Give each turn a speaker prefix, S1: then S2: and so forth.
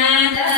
S1: And uh,